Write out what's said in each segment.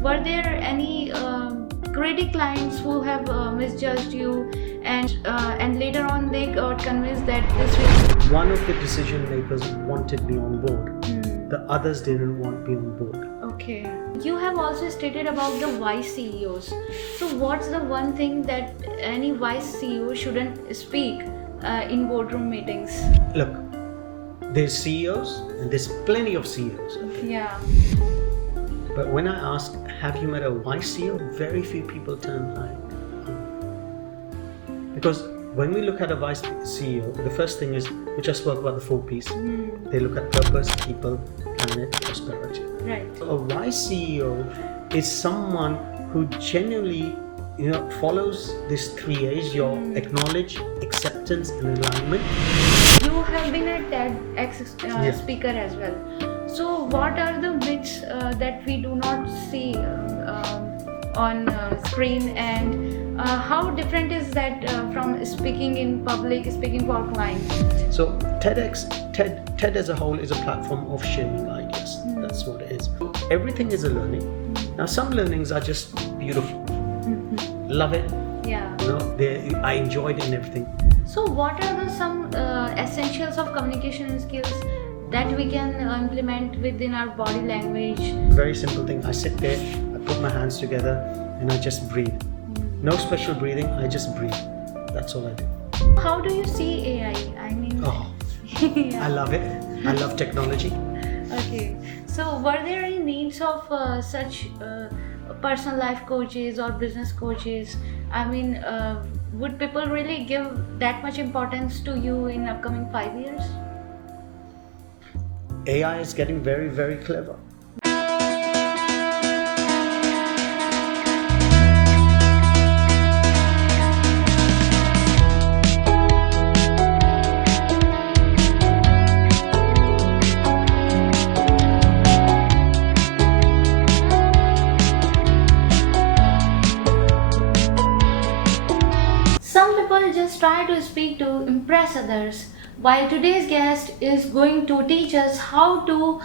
were there any critic clients who have misjudged you, and later on they got convinced that this will... One of the decision makers wanted me on board. The others didn't want me on board. Okay. You have also stated about the wise CEOs. So what's the one thing that any wise CEO shouldn't speak in boardroom meetings? Look, there's CEOs and there's plenty of CEOs. Okay? Yeah. But when I ask, have you met a wise CEO? Very few people turn like. Because when we look at a wise CEO, the first thing is, which I spoke about, the 4 P's. They look at purpose, people, planet, prosperity. Right. A wise CEO is someone who genuinely, follows these 3 A's: your acknowledge, acceptance, and alignment. You have been a TEDx speaker as well. So what are the myths that we do not see on screen, and how different is that from speaking in public, speaking for clients? So TED as a whole is a platform of sharing ideas. That's what it is. Everything is a learning. Now some learnings are just beautiful. Love it. Yeah. I enjoyed it and everything. So what are some essentials of communication skills that we can implement within our body language? Very simple thing. I sit there, I put my hands together, and I just breathe. No special breathing, I just breathe. That's all I do. How do you see AI? I mean... I love it. I love technology. Okay. So were there any needs of such personal life coaches or business coaches? I mean, would people really give that much importance to you in upcoming 5 years? AI is getting very, very clever. Some people just try to speak to impress others, while today's guest is going to teach us how to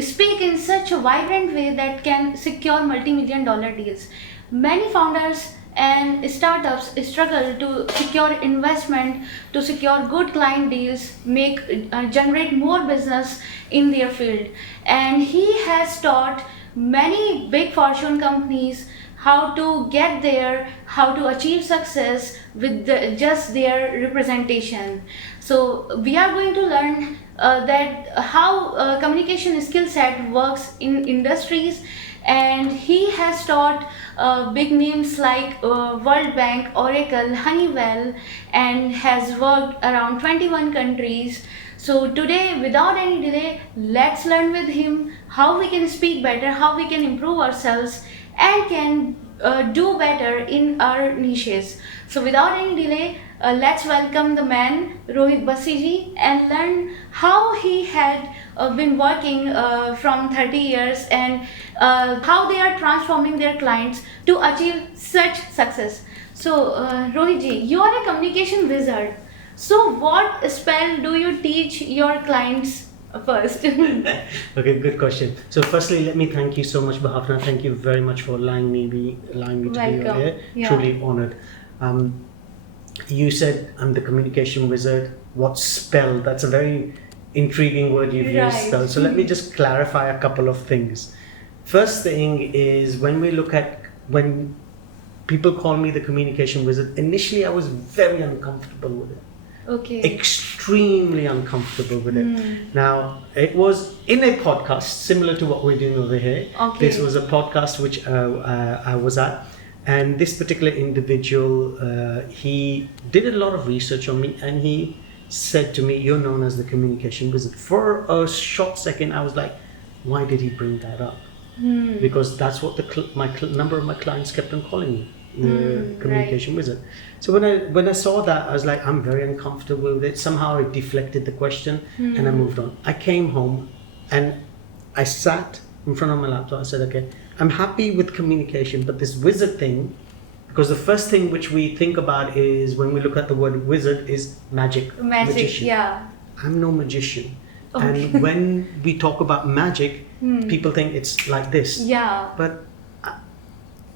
speak in such a vibrant way that can secure multi-million-dollar deals. Many founders and startups struggle to secure investment, to secure good client deals, generate more business in their field. And he has taught many big fortune companies how to get there, how to achieve success with just their representation. So we are going to learn that how communication skill set works in industries, and he has taught big names like World Bank, Oracle, Honeywell, and has worked around 21 countries. So today, without any delay, let's learn with him how we can speak better, how we can improve ourselves, and can do better in our niches. So without any delay, let's welcome the man, Rohit Bassi ji, and learn how he had been working from 30 years and how they are transforming their clients to achieve such success. So Rohit ji, you are a communication wizard. So what spell do you teach your clients first? Okay, good question. So firstly, let me thank you so much, Bhawna. Thank you very much for allowing me to be here. Yeah. Truly honored. You said I'm the communication wizard. What spell? That's a very intriguing word you've used. So let me just clarify a couple of things. First thing is, when people call me the communication wizard, initially I was very uncomfortable with it. Okay. Extremely uncomfortable with it. Now, it was in a podcast similar to what we're doing over here. Okay. This was a podcast which I was at, and this particular individual, he did a lot of research on me, and he said to me, "You're known as the communication wizard." For a short second, I was like, "Why did he bring that up?" Because that's what number of my clients kept on calling me. Communication wizard. So when I saw that, I was like, I'm very uncomfortable with it. Somehow I deflected the question and I moved on. I came home and I sat in front of my laptop. I said, okay, I'm happy with communication, but this wizard thing, because the first thing which we think about is when we look at the word wizard is magician. Yeah. I'm no magician. Okay. And when we talk about magic, people think it's like this. Yeah. But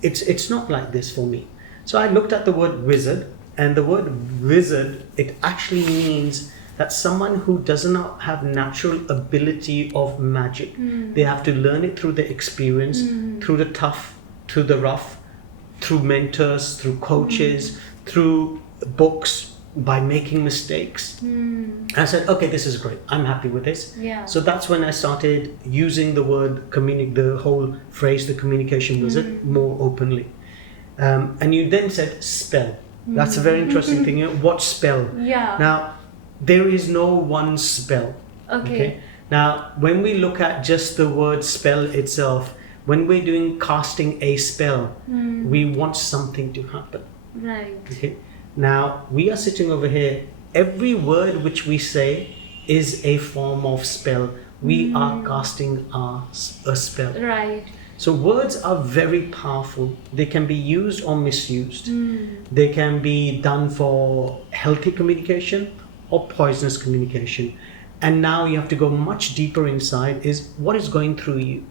it's not like this for me. So I looked at the word wizard, and the word wizard, it actually means that someone who does not have natural ability of magic. They have to learn it through the experience, through the tough, through the rough, through mentors, through coaches, through books, by making mistakes. I said, okay, this is great. I'm happy with this. Yeah. So that's when I started using the word the whole phrase, the communication wizard, more openly. And you then said spell. That's a very interesting thing. What spell? Yeah. Now, there is no one spell. Okay. Now, when we look at just the word spell itself, when we're doing casting a spell, we want something to happen. Right. Okay. Now, we are sitting over here. Every word which we say is a form of spell. We are casting a spell. Right. So words are very powerful. They can be used or misused. They can be done for healthy communication or poisonous communication. And now you have to go much deeper inside, is what is going through you.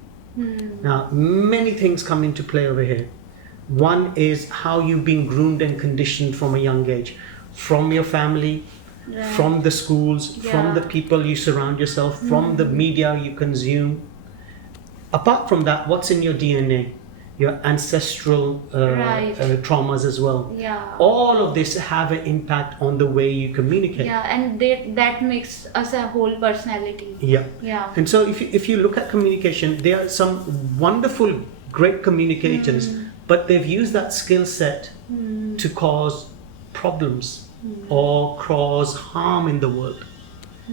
Now, many things come into play over here. One is how you've been groomed and conditioned from a young age, from your family, from the schools, from the people you surround yourself, from the media you consume. Apart from that, what's in your DNA? Your ancestral traumas as well. Yeah. All of this have an impact on the way you communicate. Yeah, and that makes us a whole personality. Yeah. Yeah. And so if you look at communication, there are some wonderful, great communicators, but they've used that skill set to cause problems or cause harm in the world.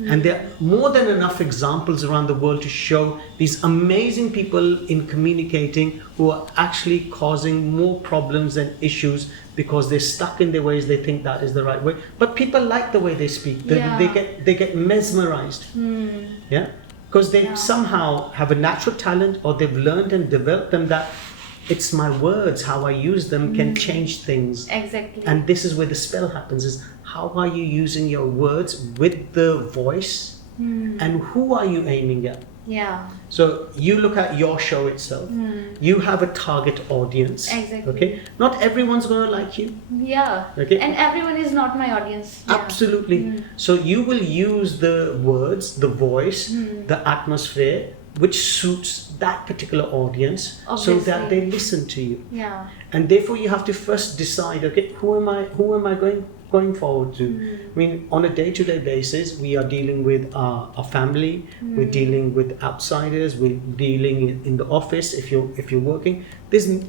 And there are more than enough examples around the world to show these amazing people in communicating who are actually causing more problems and issues because they're stuck in their ways. They think that is the right way, but people like the way they speak. They get mesmerized. Yeah, because they somehow have a natural talent, or they've learned and developed them, that it's my words, how I use them can change things. Exactly. And this is where the spell happens, is how are you using your words with the voice, and who are you aiming at? Yeah. So you look at your show itself, you have a target audience. Exactly. Okay, not everyone's going to like you. Yeah. Okay. And everyone is not my audience. Yeah. Absolutely. So you will use the words, the voice, the atmosphere which suits that particular audience, so that Obviously. they listen to you. Yeah. And therefore you have to first decide, okay, who am I going forward to? I mean, on a day-to-day basis, we are dealing with our family, we're dealing with outsiders, we're dealing in the office if you're working.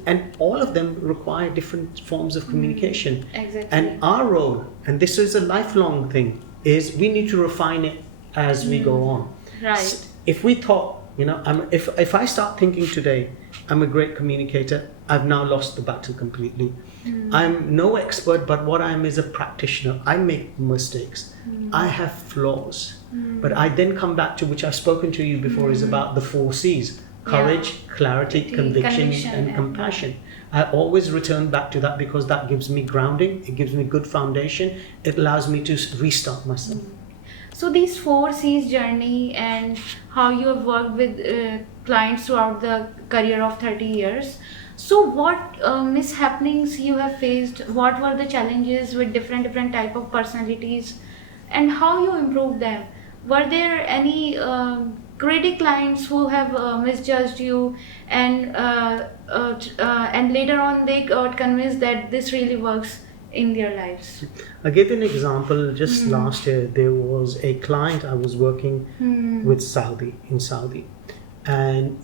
And all of them require different forms of communication. Exactly. And our role, and this is a lifelong thing, is we need to refine it as we go on. Right. If we thought, if I start thinking today, I'm a great communicator, I've now lost the battle completely. I'm no expert, but what I am is a practitioner. I make mistakes. I have flaws. But I then come back to, which I've spoken to you before, is about the 4 C's: courage, clarity, conviction, and compassion. I always return back to that because that gives me grounding, it gives me good foundation, it allows me to restart myself. So these 4 C's journey and how you have worked with clients throughout the career of 30 years. So what mishappenings you have faced? What were the challenges with different type of personalities, and how you improved them? Were there any critic clients who have misjudged you, and later on they got convinced that this really works in their lives? I'll give you an example. Just last year, there was a client I was working with in Saudi, and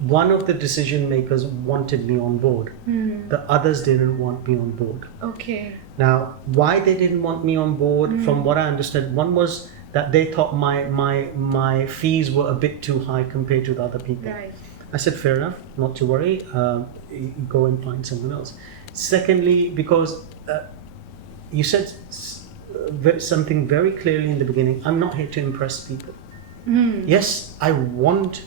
one of the decision makers wanted me on board. The others didn't want me on board. Okay. Now, why they didn't want me on board, from what I understood, one was that they thought my fees were a bit too high compared to the other people. Right. I said, fair enough, not to worry, go and find someone else. Secondly, because you said something very clearly in the beginning, I'm not here to impress people. Yes, I want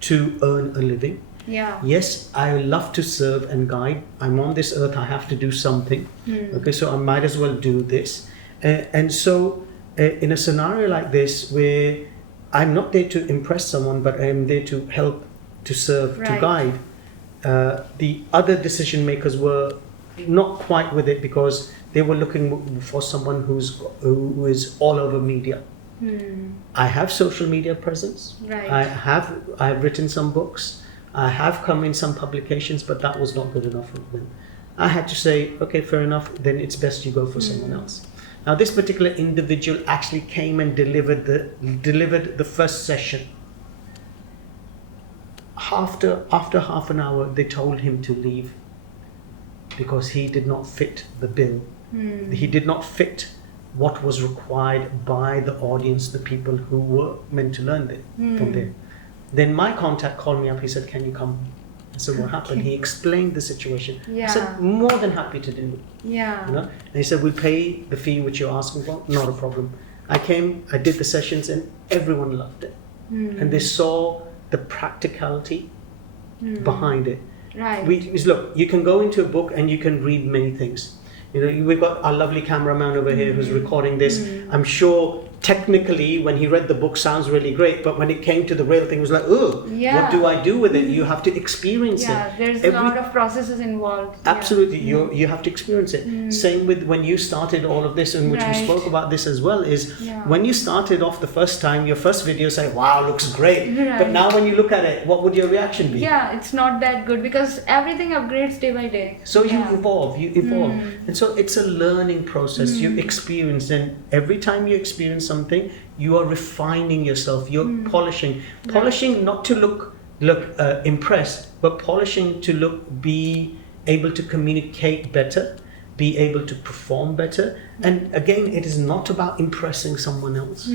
to earn a living. Yeah. Yes, I love to serve and guide. I'm on this earth, I have to do something. Okay, so I might as well do this. And so in a scenario like this, where I'm not there to impress someone, but I'm there to help, to serve, to Right. guide, the other decision makers were not quite with it because they were looking for someone who is all over media. I have social media presence. Right. I've written some books. I have come in some publications, but that was not good enough for them. I had to say, okay, fair enough. Then it's best you go for someone else. Now, this particular individual actually came and delivered the first session. After half an hour, they told him to leave because he did not fit the bill. He did not fit what was required by the audience, the people who were meant to learn from there. Then my contact called me up. He said, "Can you come?" I said, "What happened?" He explained the situation. I said, "More than happy to do it." Yeah. You know? And he said, "We'll pay the fee which you're asking for. Not a problem." I came, I did the sessions, and everyone loved it. And they saw the practicality behind it. Right. Look, you can go into a book and you can read many things. You know, we've got our lovely cameraman over here who's recording this. I'm sure technically when he read the book sounds really great, but when it came to the real thing, it was like, oh, what do I do with it? You have to experience it. There's a lot of processes involved. Absolutely, you have to experience it. Same with when you started all of this, and which we spoke about this as well, is when you started off the first time, your first video say, wow, looks great. But now when you look at it, what would your reaction be? Yeah, it's not that good because everything upgrades day by day. So you evolve. And so it's a learning process. You experience, and every time you experience something, you are refining yourself. You're polishing not to look impressed, but polishing to be able to communicate better, be able to perform better. And again, it is not about impressing someone else.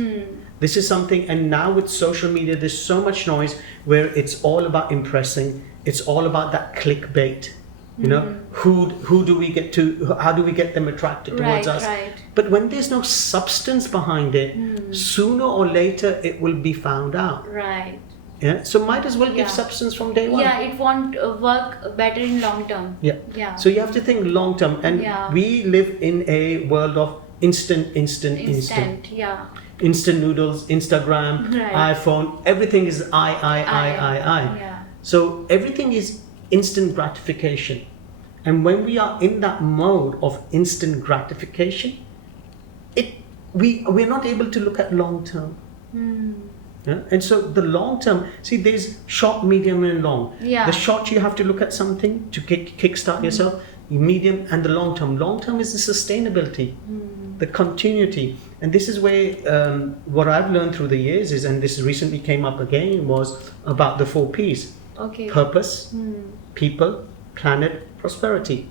This is something, and now with social media, there's so much noise where it's all about impressing. It's all about that clickbait. You know, who do we get to? How do we get them attracted towards us? Right. But when there's no substance behind it, sooner or later it will be found out. Right. Yeah. So might as well give substance from day one. Yeah, it won't work better in long term. Yeah. So you have to think long term, and we live in a world of instant. Yeah. Instant noodles, Instagram, iPhone. Everything is I. Yeah. So everything is instant gratification, and when we are in that mode of instant gratification, we're not able to look at long term. And so the long term, see, there's short, medium, and long. The short, you have to look at something to kickstart yourself. Medium and the long term. Long term is the sustainability, the continuity, and this is where what I've learned through the years is, and this recently came up again, was about the 4 Ps. Okay. Purpose, people, planet, prosperity.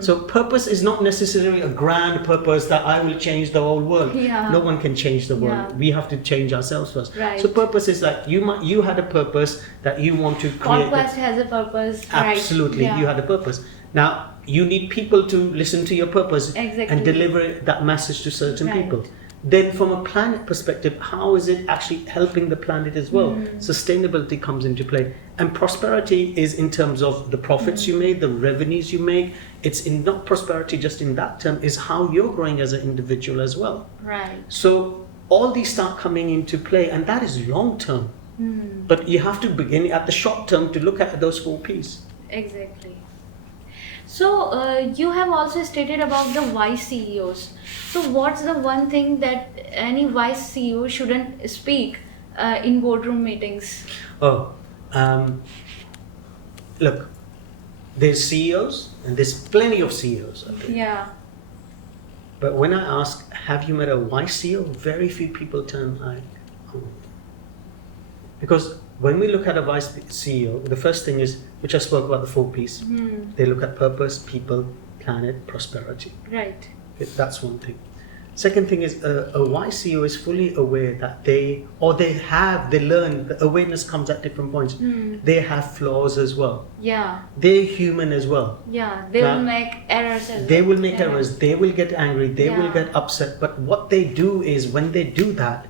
So purpose is not necessarily a grand purpose that I will change the whole world. No one can change the world. We have to change ourselves first. Right. So purpose is like you had a purpose that you want to create. Podquest has a purpose. Absolutely, you had a purpose. Now you need people to listen to your purpose and deliver that message to certain people. Then from a planet perspective, how is it actually helping the planet as well? Sustainability comes into play. And prosperity is in terms of the profits you make, the revenues you make. It's in not prosperity just in that term, is how you're growing as an individual as well. Right. So all these start coming into play, and that is long term. But you have to begin at the short term to look at those 4 Ps. Exactly. So you have also stated about the wise CEOs. So what's the one thing that any wise CEO shouldn't speak in boardroom meetings? Look, there's CEOs and there's plenty of CEOs. But when I ask, have you met a wise CEO? Very few people turn like, oh. Because when we look at a wise CEO, the first thing is, which I spoke about, the 4 Ps. They look at purpose, people, planet, prosperity. Right. Okay, that's one thing. Second thing is, a wise CEO is fully aware that they learn, the awareness comes at different points. They have flaws as well. Yeah. They're human as well. Yeah, they will make errors as well. They will make errors, they will get angry, they will get upset. But what they do is, when they do that,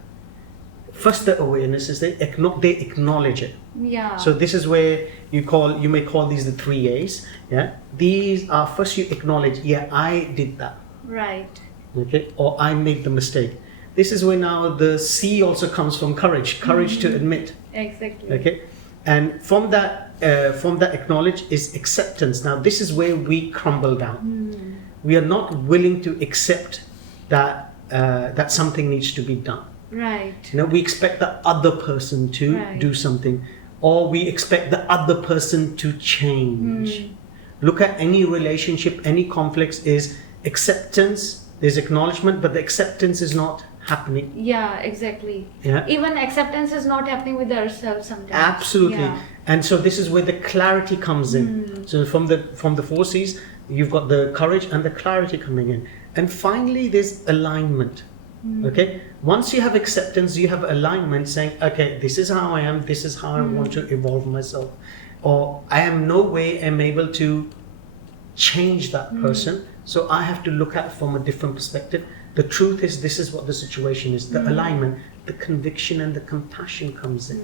first the awareness is they acknowledge it. Yeah. So this is where you may call these the 3 A's. Yeah. These are, first you acknowledge, I did that. Right. Okay. Or I made the mistake. This is where now the C also comes from courage to admit. Exactly. Okay. And from that from that acknowledge is acceptance. Now, this is where we crumble down. We are not willing to accept that that something needs to be done. Right. We expect the other person to do something, or we expect the other person to change. Look at any relationship, any conflicts is acceptance, there's acknowledgement, but the acceptance is not happening. Yeah, exactly. Yeah. Even acceptance is not happening with ourselves sometimes. Absolutely. Yeah. And so this is where the clarity comes in. So from the 4 C's, you've got the courage and the clarity coming in. And finally, there's alignment. Okay, once you have acceptance, you have alignment, saying, okay, this is how I am, this is how I want to evolve myself, or I am no way am able to change that person, so I have to look at it from a different perspective. The truth is, this is what the situation is. The alignment, the conviction and the compassion comes in.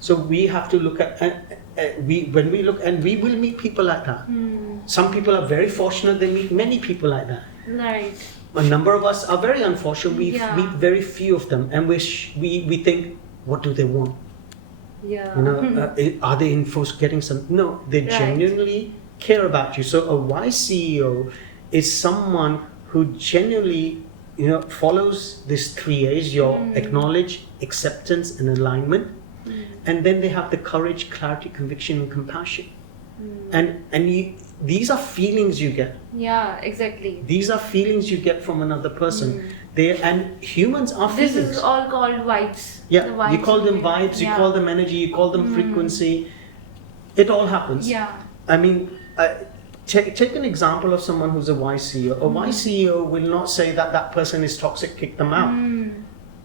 So we have to look at, when we look, and we will meet people like that. Some people are very fortunate, they meet many people like that. Right. A number of us are very unfortunate. We meet very few of them, and we think, what do they want? Yeah. Are they in for getting some? No, they genuinely care about you. So a wise CEO is someone who genuinely, follows these 3 A's: your acknowledge, acceptance, and alignment, and then they have the courage, clarity, conviction, and compassion. These are feelings you get. Yeah, exactly. These are feelings you get from another person. And humans are feelings. This is all called vibes. Yeah, The vibes you call them vibes, you call them energy, you call them frequency. It all happens. Yeah. I mean, take an example of someone who's a wise CEO. A wise CEO will not say that that person is toxic, kick them out.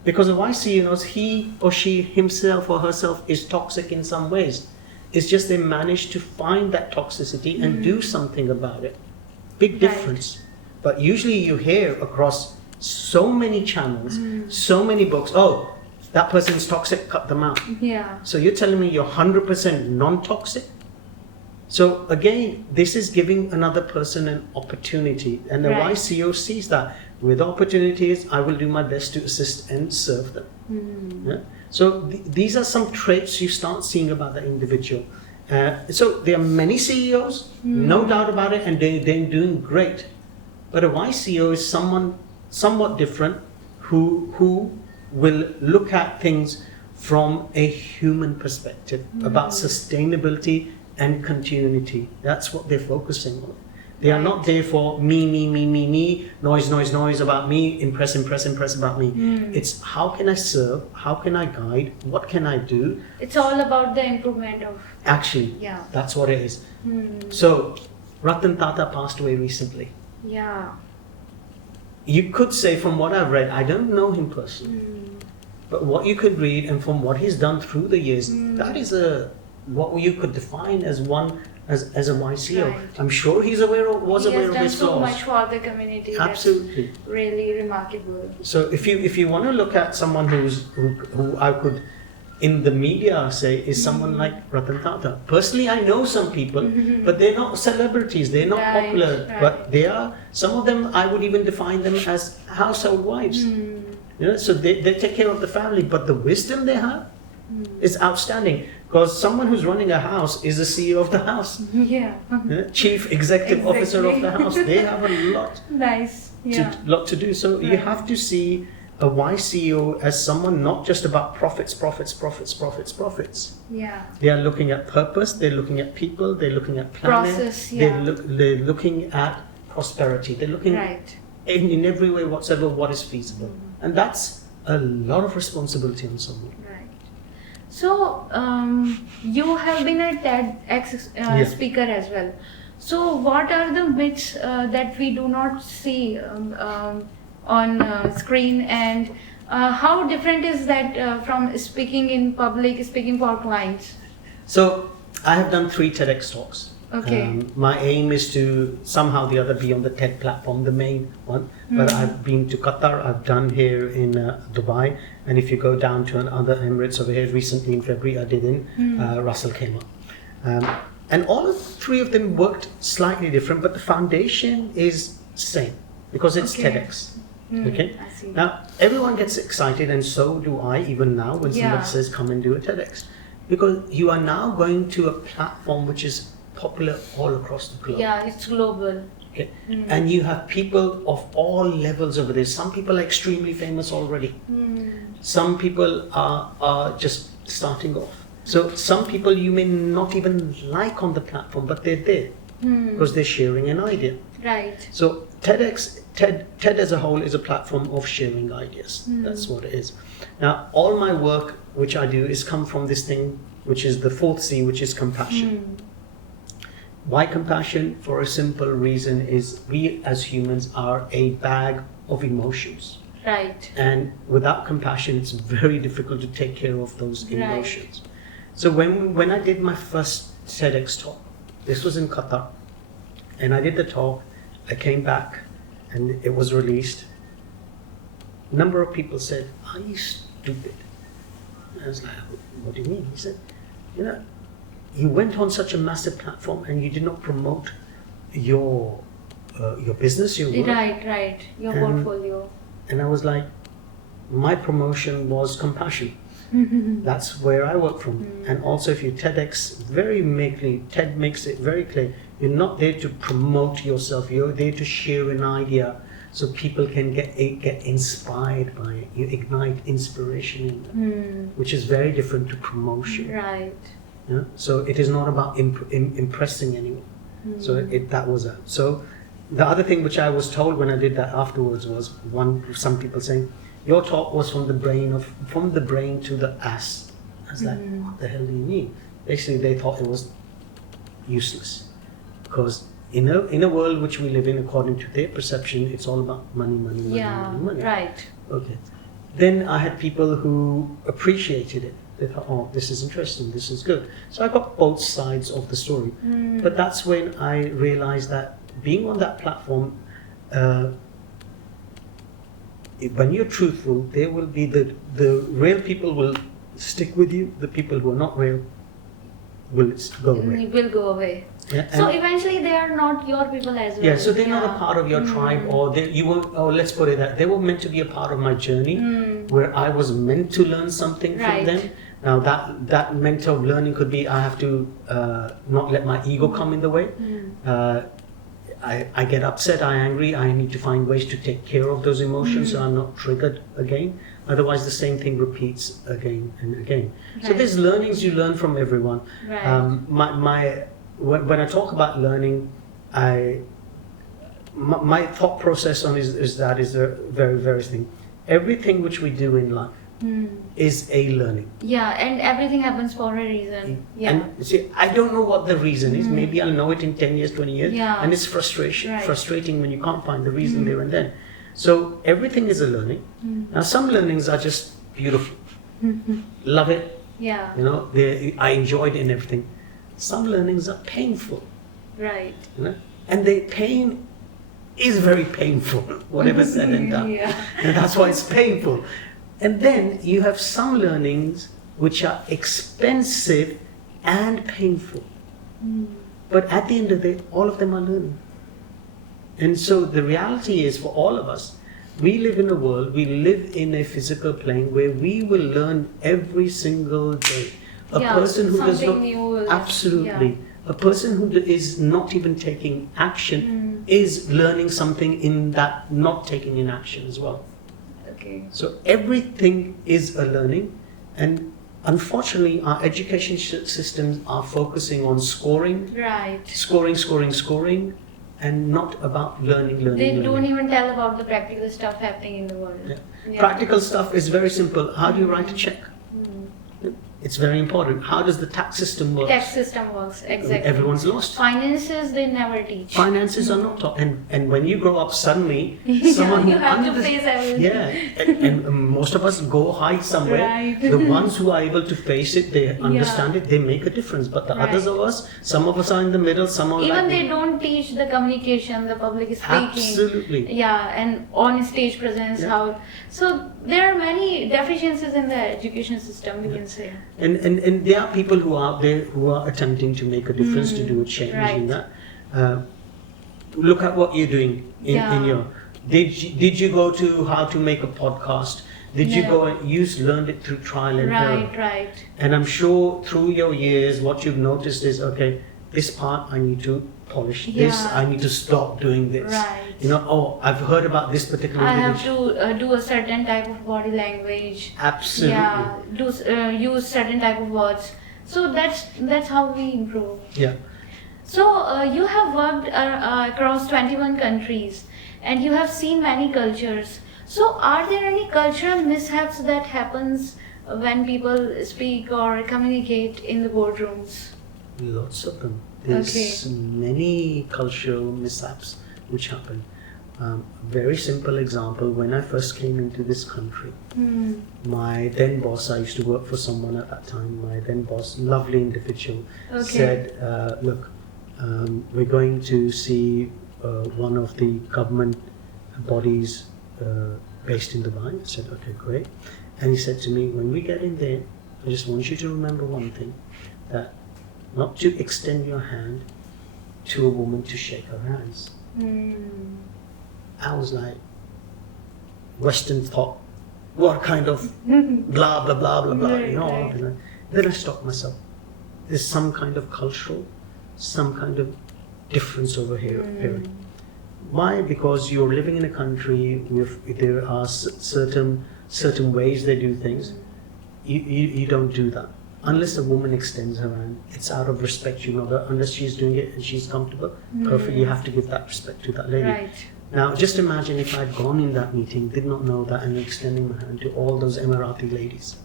Because a wise CEO knows he or she, himself or herself, is toxic in some ways. It's just they manage to find that toxicity and do something about it. Big difference. But usually you hear across so many channels, so many books, oh, that person's toxic, cut them out. Yeah. So you're telling me you're 100% non-toxic? So again, this is giving another person an opportunity. And the wise CEO sees that. With opportunities, I will do my best to assist and serve them. Yeah? So these are some traits you start seeing about the individual. So there are many CEOs, no doubt about it, and they're doing great. But a wise CEO is someone somewhat different who will look at things from a human perspective about sustainability and continuity. That's what they're focusing on. They are not there for me, noise about me, impress about me. It's how can I serve, how can I guide, what can I do? It's all about the improvement of... Actually, that's what it is. So, Ratan Tata passed away recently. Yeah. You could say, from what I've read, I don't know him personally, but what you could read and from what he's done through the years, that is what you could define as as a wise CEO. Right. I'm sure he's aware of his flaws. He has done so much for the community. Absolutely. That's really remarkable. So if you want to look at someone who I could in the media say is someone like Ratan Tata. Personally, I know some people, but they're not celebrities. They're not popular, but they are. Some of them I would even define them as household wives. So they take care of the family, but the wisdom they have is outstanding. Because someone who's running a house is the CEO of the house. Yeah. Chief Executive Officer of the house. They have a lot, nice. lot to do. So you have to see a wise CEO as someone not just about profits. Yeah. They are looking at purpose. They're looking at people. They're looking at planning. Process. They're looking at prosperity. They're looking in every way whatsoever what is feasible, and that's a lot of responsibility on someone. So, you have been a TEDx speaker as well. So, what are the myths that we do not see on screen, and how different is that from speaking in public, speaking for clients? So, I have done 3 TEDx talks. Okay. My aim is to somehow or the other be on the TED platform, the main one. But I've been to Qatar, I've done here in Dubai, and if you go down to another Emirates over here, recently in February I did in Russell Khaimah. And all of 3 of them worked slightly different, but the foundation is same because it's TEDx. Okay. I see. Now everyone gets excited, and so do I even now when somebody says come and do a TEDx. because you are now going to a platform which is popular all across the globe. Yeah, it's global. Okay. And you have people of all levels over there. Some people are extremely famous already. Some people are just starting off. So some people you may not even like on the platform, but they're there because they're sharing an idea. Right. So TED as a whole is a platform of sharing ideas. That's what it is. Now, all my work which I do is come from this thing, which is the fourth C, which is compassion. Why compassion? For a simple reason is we as humans are a bag of emotions. Right. And without compassion, it's very difficult to take care of those emotions. So when I did my first TEDx talk, this was in Qatar, and I did the talk, I came back, and it was released. A number of people said, "Are you stupid?" I was like, "What do you mean?" He said, you went on such a massive platform and you did not promote your business, your work." Right. Your portfolio. And I was like, my promotion was compassion. That's where I work from. And also if you TEDx, TED makes it very clear, you're not there to promote yourself, you're there to share an idea so people can get inspired by it. You ignite inspiration in them, which is very different to promotion. Right. Yeah? So it is not about impressing anyone. So that was that. So the other thing which I was told when I did that afterwards was some people saying, "Your talk was from the brain to the ass." I was like, "What the hell do you mean?" Basically, they thought it was useless because in a world which we live in, according to their perception, it's all about money. Right. Okay. Then I had people who appreciated it. They thought, "Oh, this is interesting, this is good." So I got both sides of the story. But that's when I realized that being on that platform, when you're truthful, there will be the real people will stick with you. The people who are not real will go away. Will go away. Yeah, so eventually they are not your people as well. Yeah, so they're not a part of your tribe, or let's put it that they were meant to be a part of my journey, where I was meant to learn something from them. Now that meant of learning could be I have to not let my ego come in the way. I get upset, I'm angry, I need to find ways to take care of those emotions so I'm not triggered again. Otherwise the same thing repeats again and again. So there's learnings you learn from everyone. When I talk about learning, my thought process on is a very, very thing. Everything which we do in life is a learning. Yeah, and everything happens for a reason. Yeah. And see, I don't know what the reason is. Maybe I'll know it in 10 years, 20 years. Yeah. And it's frustrating when you can't find the reason there and then. So everything is a learning. Now some learnings are just beautiful. Love it. Yeah. I enjoyed it and everything. Some learnings are painful. Right. And the pain is very painful, whatever said and done. And that's why it's painful. And then you have some learnings which are expensive and painful. But at the end of the day, all of them are learning. And so the reality is for all of us, we live in a world, we live in a physical plane where we will learn every single day. A person who does not, absolutely, a person who is not even taking action is learning something in that not taking an action as well. Okay. So everything is a learning, and unfortunately our education systems are focusing on scoring, scoring, and not about learning. They don't even tell about the practical stuff happening in the world. Practical stuff is very simple. How do you write a check? It's very important. How does the tax system work? Tax system works, exactly. Everyone's lost. Finances, they never teach. Finances are not taught. And when you grow up suddenly, someone you have to face everything. Yeah. And most of us go hide somewhere. Right. The ones who are able to face it, they understand it, they make a difference. But the others of us, some of us are in the middle, some are even they don't teach the communication, the public speaking. Absolutely. Yeah, and on stage presence, how. So there are many deficiencies in the education system, we can say. And there are people who are out there who are attempting to make a difference, to do a change in that. Look at what you're doing in your. Did you go to how to make a podcast? Did you No. go and you learned it through trial and error? Right. And I'm sure through your years, what you've noticed is, okay, this part I need to polish. This Yeah. I need to stop doing this. Right. You know, oh, I've heard about this particular I have individual. to do a certain type of body language. Absolutely. Yeah, use certain type of words. So that's how we improve. Yeah. So you have worked across 21 countries, and you have seen many cultures. So are there any cultural mishaps that happens when people speak or communicate in the boardrooms? Lots of them. There's many cultural mishaps which happen. Very simple example, when I first came into this country, my then boss, I used to work for someone at that time, my then boss, lovely individual, said, look, we're going to see one of the government bodies based in Dubai. I said, okay, great. And he said to me, when we get in there, I just want you to remember one thing, that not to extend your hand to a woman to shake her hands. I was like, Western thought, what kind of blah, blah, blah, blah, blah, you know, all of that. Then I stopped myself. There's some kind of cultural, some kind of difference over here. Why? Because you're living in a country with, there are certain ways they do things. You don't do that. Unless a woman extends her hand, it's out of respect, you know that. Unless she's doing it and she's comfortable, perfect, you have to give that respect to that lady. Right. Now, just imagine if I'd gone in that meeting, did not know that, and extending my hand to all those Emirati ladies.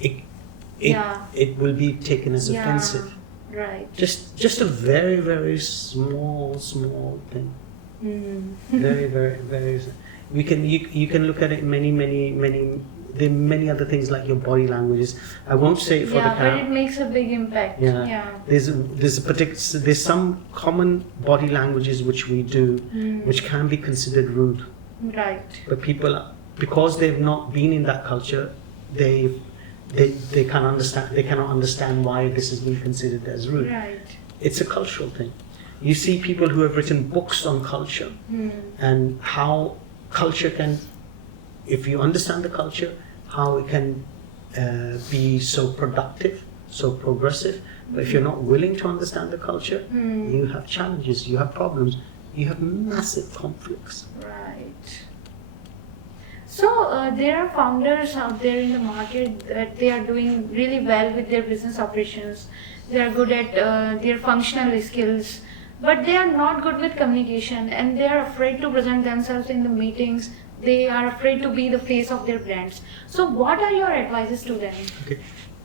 It will be taken as offensive. Right. Just a very, very small thing. Very, very, very. You can look at it many. There are many other things like your body languages. I won't say it for the camera. But it makes a big impact. There's some common body languages which we do, which can be considered rude. Right. But people, because they've not been in that culture, they can't understand. They cannot understand why this is being considered as rude. Right. It's a cultural thing. You see people who have written books on culture and how culture can, if you understand the culture, how it can be so productive, so progressive. But if you're not willing to understand the culture, you have challenges, you have problems, you have massive conflicts. Right. So there are founders out there in the market that they are doing really well with their business operations. They are good at their functional skills, but they are not good with communication, and they are afraid to present themselves in the meetings. They are afraid to be the face of their brands. So what are your advices to them? Okay.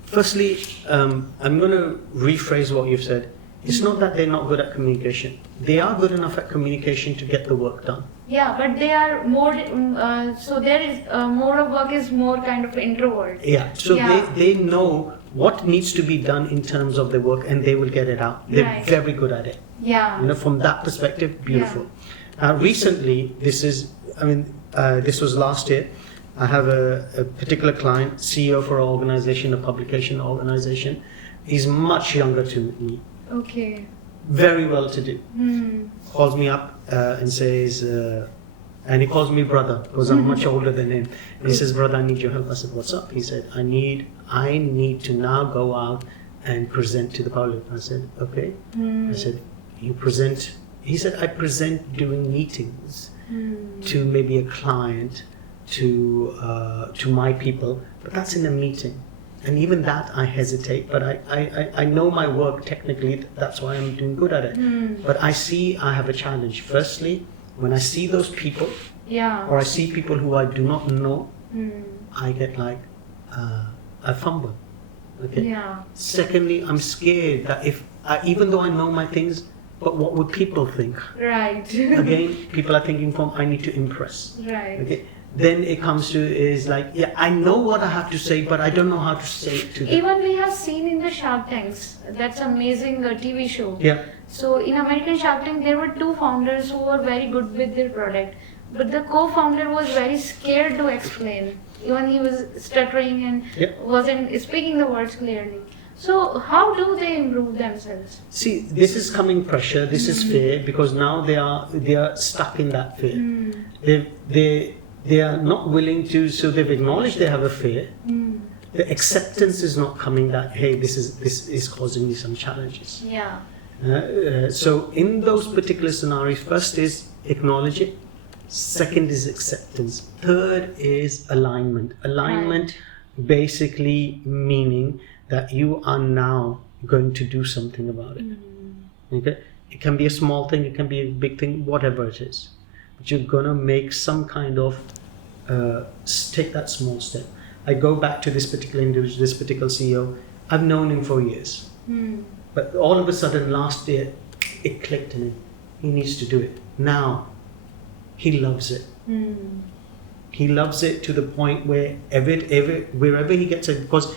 Firstly, I'm going to rephrase what you've said. It's not that they're not good at communication. They are good enough at communication to get the work done. Yeah, but they are more, so there is more of work is more kind of introvert. Yeah, so they know what needs to be done in terms of their work, and they will get it out. They're very good at it. Yeah. You know, from that perspective, beautiful. Recently, this was last year. I have a particular client, CEO for an organization, a publication organization. He's much younger to me. Okay. Very well to do. Calls me up and says, and he calls me brother because I'm much older than him. And he says, brother, I need your help. I said, what's up? He said, I need to now go out and present to the public. I said, okay. I said, you present. He said, I present during meetings to maybe a client, to my people, but that's in a meeting. And even that I hesitate, but I know my work technically, that's why I'm doing good at it. But I have a challenge. Firstly, when I see those people, or I see people who I do not know, I get like, I fumble. Okay. Yeah. Secondly, I'm scared that even though I know my things, but what would people think? Right. Again, people are thinking from, I need to impress. Right. Okay. Then it comes to is like, yeah, I know what I have to say, but I don't know how to say it to them. Even we have seen in the Shark Tanks, that's amazing TV show. Yeah. So in American Shark Tank, there were two founders who were very good with their product, but the co-founder was very scared to explain. Even he was stuttering and wasn't speaking the words clearly. So how do they improve themselves? See, this is coming pressure. This is fear, because now they are stuck in that fear. they are not willing to, so they've acknowledged they have a fear. The acceptance is not coming that, hey, this is causing me some challenges. Yeah. So in those particular scenarios, first is acknowledge it. Second is acceptance. Third is alignment. Alignment basically meaning that you are now going to do something about it. Okay? It can be a small thing, it can be a big thing, whatever it is. But you're gonna make some kind of take that small step. I go back to this particular individual, this particular CEO. I've known him for years. But all of a sudden last year, it clicked in him. He needs to do it. Now, he loves it. He loves it to the point where wherever he gets it, because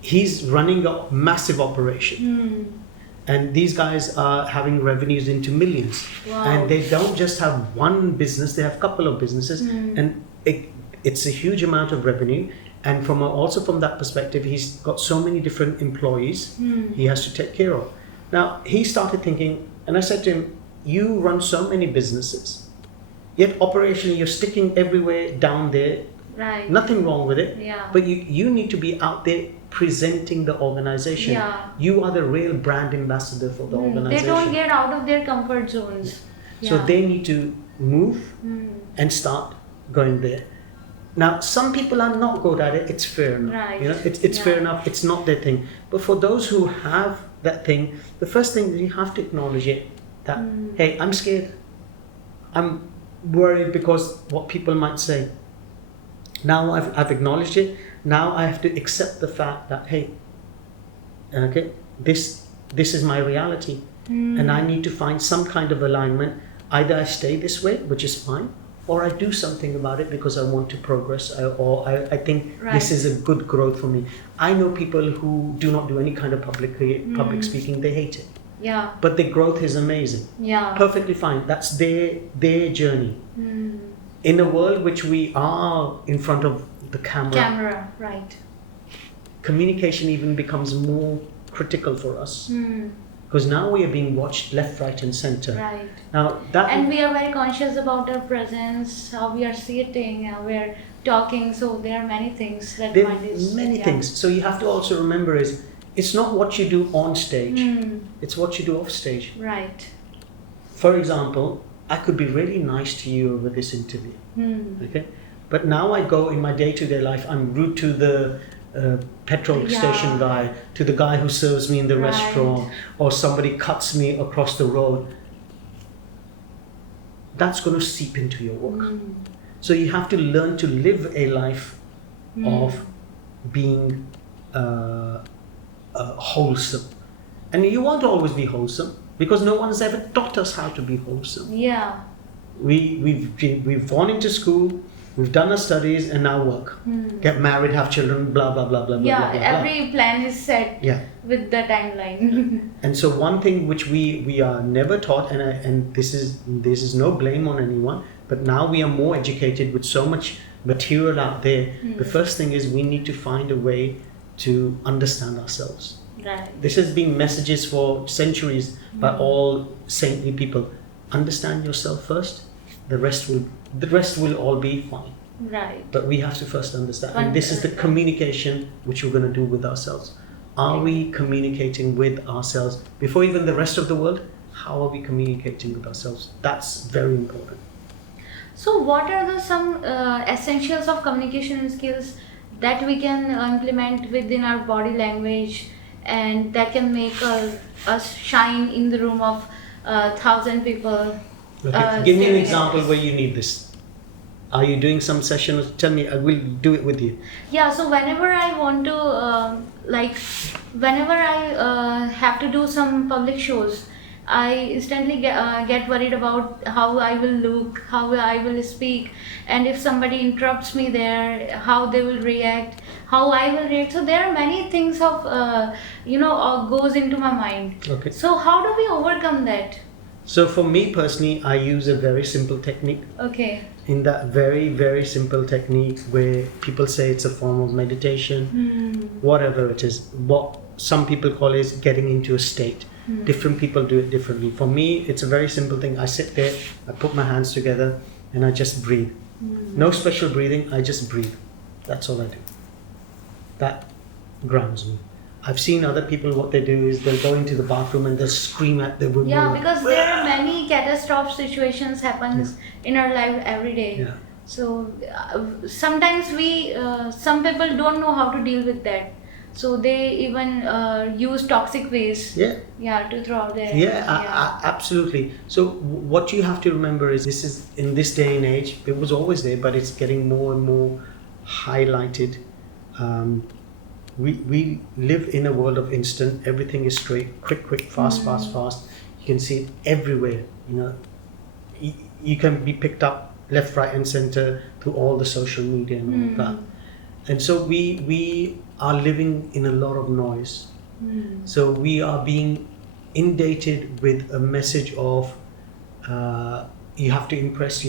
he's running a massive operation. And these guys are having revenues into millions. Wow. And they don't just have one business, they have a couple of businesses. And it's a huge amount of revenue. And also from that perspective, he's got so many different employees he has to take care of. Now, he started thinking, and I said to him, you run so many businesses, yet operationally you're sticking everywhere down there. Right. Nothing wrong with it. Yeah. But you need to be out there presenting the organization. Yeah. You are the real brand ambassador for the organization. They don't get out of their comfort zones. So they need to move and start going there. Now, some people are not good at it. It's fair enough. Right. You know, it's fair enough. It's not their thing. But for those who have that thing, the first thing is you have to acknowledge it. That hey, I'm scared. I'm worried because what people might say. Now I've acknowledged it. Now I have to accept the fact that hey, okay, this is my reality, and I need to find some kind of alignment. Either I stay this way, which is fine, or I do something about it because I want to progress, or I think this is a good growth for me. I know people who do not do any kind of public speaking. They hate it. Yeah. But the growth is amazing. Yeah. Perfectly fine. That's their journey. In a world which we are in front of the camera, right. communication even becomes more critical for us. Because now we are being watched left, right and center. Right. Now and we are very conscious about our presence, how we are sitting, how we are talking. So there are many things that there are many things. So you have to also remember it's not what you do on stage, it's what you do off stage. Right. For example, I could be really nice to you over this interview. Okay? But now I go in my day-to-day life, I'm rude to the petrol station guy, to the guy who serves me in the restaurant, or somebody cuts me across the road. That's going to seep into your work. So you have to learn to live a life of being wholesome. And you won't always be wholesome because no one has ever taught us how to be wholesome. Yeah. We've gone into school, we've done our studies, and now work. Get married, have children, blah blah blah blah blah. Yeah, blah, every plan is set with the timeline. And so one thing which we are never taught, and this is no blame on anyone, but now we are more educated with so much material out there. The first thing is we need to find a way to understand ourselves. Right. This has been messages for centuries by all saintly people. Understand yourself first. The rest will all be fine. Right. But we have to first understand. And this is the communication which we're going to do with ourselves. Are we communicating with ourselves before even the rest of the world? How are we communicating with ourselves? That's very important. So what are some essentials of communication skills that we can implement within our body language and that can make us shine in the room of 1,000 people? Okay. Give me an example where you need this. Are you doing some session? Tell me, I will do it with you. Yeah, so whenever I want to, whenever I have to do some public shows, I instantly get worried about how I will look, how I will speak, and if somebody interrupts me there, how they will react, how I will react. So there are many things of, goes into my mind. Okay. So how do we overcome that? So for me personally, I use a very simple technique. Okay. In that very, very simple technique where people say it's a form of meditation, whatever it is, what some people call is getting into a state. Different people do it differently. For me, it's a very simple thing. I sit there, I put my hands together, and I just breathe. No special breathing, I just breathe. That's all I do. That grounds me. I've seen other people, what they do is they'll go into the bathroom and they'll scream at the window. Yeah, because there are many catastrophe situations happens in our life every day. Yeah. So sometimes some people don't know how to deal with that. So they even use toxic waste. Yeah. To throw out there. Absolutely. So what you have to remember is this is in this day and age, it was always there, but it's getting more and more highlighted. We live in a world of instant. Everything is straight, quick, fast. You can see it everywhere. You can be picked up left, right, and center through all the social media and all that. And so we are living in a lot of noise. So we are being inundated with a message of you have to impress.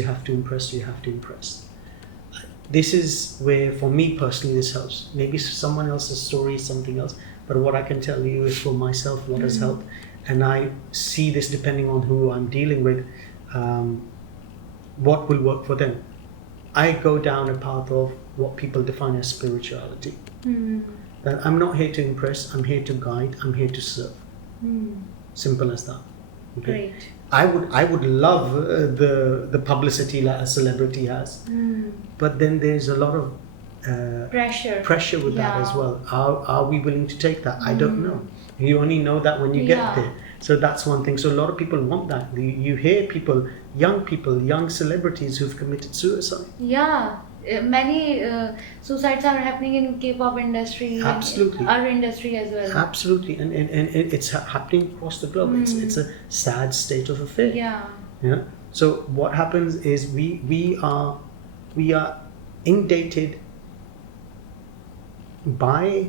This is where, for me personally, this helps. Maybe someone else's story is something else, but what I can tell you is for myself what has helped. And I see this depending on who I'm dealing with, what will work for them. I go down a path of what people define as spirituality. That I'm not here to impress, I'm here to guide, I'm here to serve. Simple as that. Okay? Great. I would love the publicity like a celebrity has, but then there's a lot of pressure with that as well. Are we willing to take that? I don't know. You only know that when you get there. So that's one thing. So a lot of people want that. You hear people, young celebrities who've committed suicide. Yeah. Many suicides are happening in K-pop industry. Absolutely. And our industry as well. Absolutely, and it's happening across the globe. It's a sad state of affair. Yeah. So what happens is we are inundated by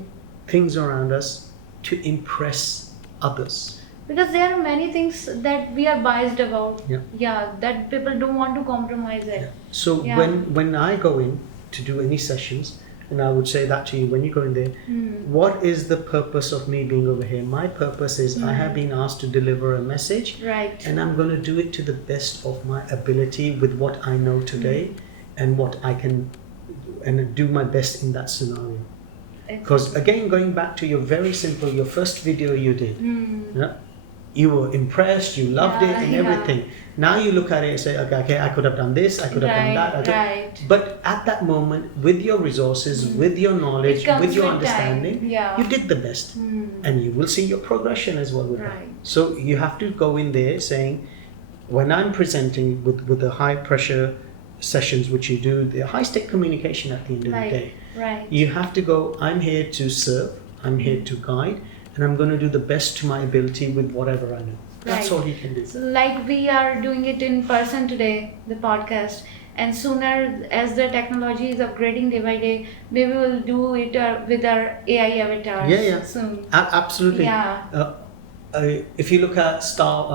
things around us to impress others. Because there are many things that we are biased about. Yeah. That people don't want to compromise it. Yeah. So when I go in to do any sessions, and I would say that to you when you go in there, what is the purpose of me being over here? My purpose is I have been asked to deliver a message, right, and I'm going to do it to the best of my ability with what I know today and what I can, and do my best in that scenario. Because again, going back to your first video you did, you were impressed, you loved it and everything. Now you look at it and say, okay, I could have done this, I could have done that. Right. But at that moment, with your resources, with your knowledge, with your understanding, you did the best. And you will see your progression as well with that. So you have to go in there saying, when I'm presenting with the high pressure sessions which you do, the high stake communication at the end of the day, you have to go, I'm here to serve, I'm here to guide, and I'm going to do the best to my ability with whatever I know. That's all you can do. So like we are doing it in person today, the podcast, and sooner as the technology is upgrading day by day, maybe we'll do it with our AI avatars soon. Absolutely. If you look at Star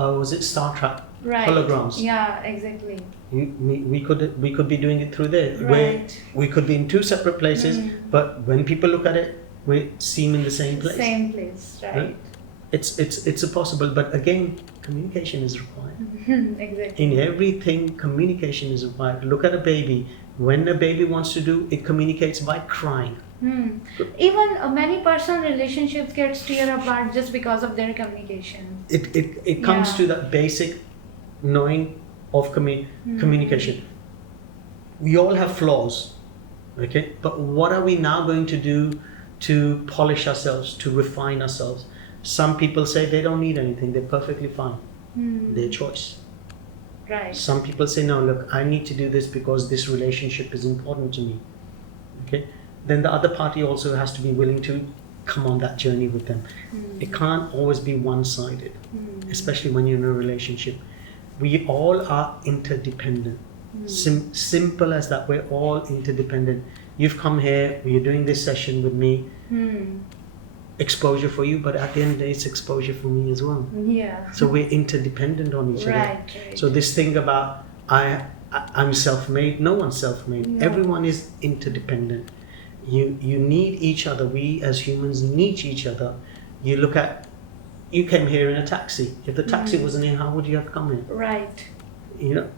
Trek holograms? Yeah, exactly. We could be doing it through there, where we could be in two separate places, but when people look at it, we seem in the same place. Same place, right? It's a possible, but again, communication is required. Exactly. In everything, communication is required. Look at a baby. When a baby wants to do, it communicates by crying. Even many personal relationships get tear apart just because of their communication. It comes to that basic knowing of communication. We all have flaws, okay? But what are we now going to do to polish ourselves, to refine ourselves? Some people say they don't need anything, they're perfectly fine. Their choice. Right. Some people say, no, look, I need to do this because this relationship is important to me. Okay? Then the other party also has to be willing to come on that journey with them. It can't always be one-sided, especially when you're in a relationship. We all are interdependent. Simple as that. We're all interdependent. You've come here, you're doing this session with me. Exposure for you, but at the end of the day, it's exposure for me as well. Yeah. So we're interdependent on each other. Right. So this thing about I'm self-made, no one's self-made. No. Everyone is interdependent. You need each other. We as humans need each other. You came here in a taxi. If the taxi wasn't here, how would you have come here? Right.